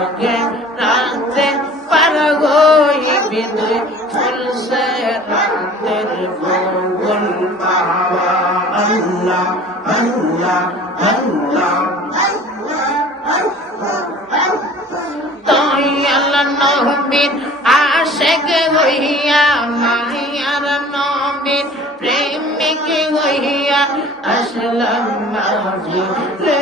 আগে রাতে পার হইবি তুই ফুলসে রাতের বগুল বাবা আল্লাহ আল্লাহ আল্লাহ তুই আল্লাহ নবীর আশিক হইয়া মায়ার নবীর প্রেমিক হইয়া আসলাম মাঝিরে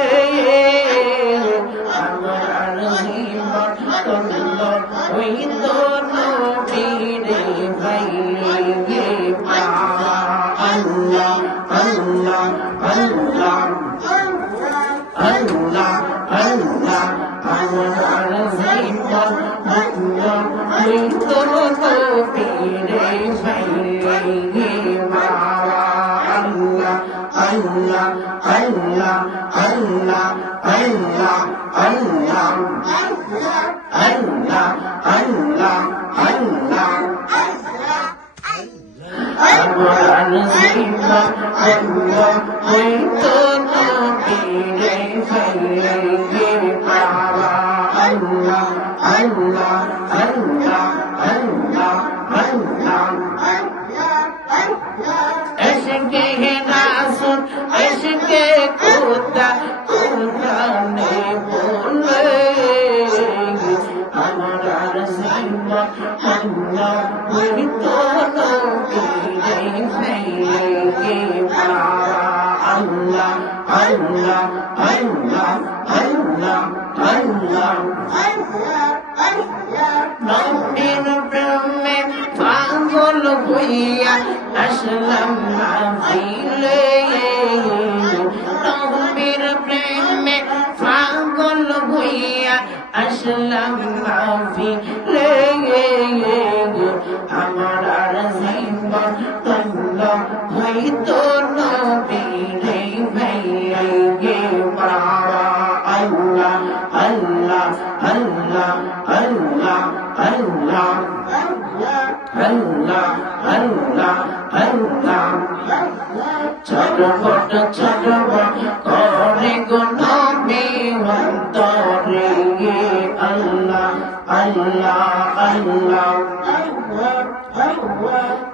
আমার জীবন তোর হইত নবীরে ভাইরে বাবা আল্লাহ আল্লাহ আল্লাহ আল্লাহ আল্লাহ আমার জীবন হইত নবীরে ভাইরে বাবা আল্লাহ আল্লাহ আল্লাহ আল্লাহ আল্লাহ আল্লাহ আল্লাহ আল্লাহ আল্লাহ আমার জীবন হইত নবীরে ভাইরে বাবা আল্লাহ আল্লাহ আল্লাহ আল্লাহ আল্লাহ এসকে রাসূল এসকে খোদা কোরআনে বলে আমার জীবন আল্লাহ হইত নবীরে ভাইরে বাবা আল্লাহ আল্লাহ আল্লাহ আল্লাহ আল্লাহ নবীর প্রেমে পাগল হইয়া আসলাম মাহফিলে নবীর প্রেমে পাগল হইয়া আসলাম মাহফিলে আমার জীবন তন্ন হইত নবীরে ভাইরে বাবা আল্লাহ আল্লাহ আল্লাহ আল্লাহ আল্লাহ আল্লাহ আল্লাহ আল্লাহ ছটফট ছটফট করে গো নবী অন্তরে আল্লাহ আল্লাহ আল্লাহ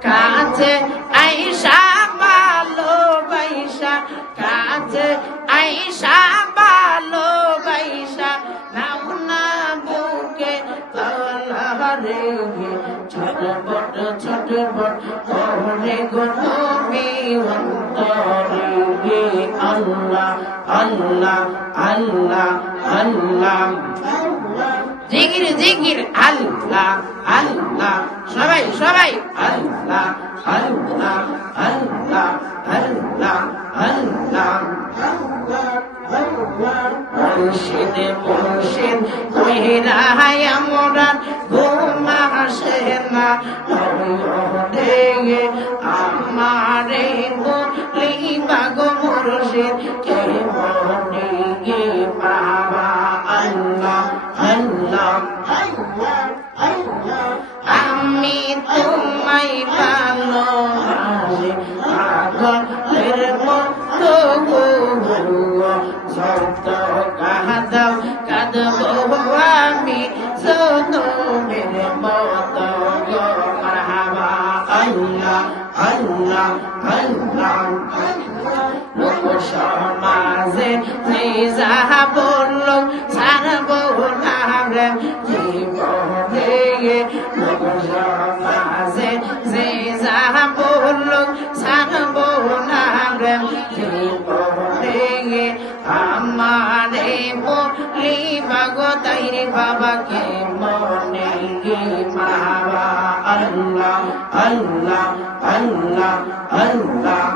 কাছে আইসা ভালোবাসা কাছে আইসা ভালোবাসা নাও না বুকে তলহারে ছটফট ছটফট করে গো নবী অন্তরে আল্লাহ আল্লাহ আল্লাহ আল্লাহ জিকির জিকির আল্লাহ আল্লাহ সবাই সবাই আল্লাহ আল্লাহ আল্লাহ আল্লাহ আল্লাহ মুর্শিদ মুর্শিদ কইরা আমরা ঘুম আসে না রে আমারে বলিবা গো মুর্শিদ কে মনে বাবা আল্লাহ আল্লাহ আমি তোমায় ভালোবাসি পাগলের মতো যত কাঁদাও কাঁদবো আমি জনমের মতো মারহাবা আল্লাহ আল্লাহ আল্লাহ লোক সমাজে যে যাহা বলল সারবো না রে জীবনে লোক সমাজে যে যাহা বলল সারবো না রে জীবনে আমারে বলিবা গো তাইরে বাবাকে মনে বাবা আল্লাহ আল্লাহ আল্লাহ আল্লাহ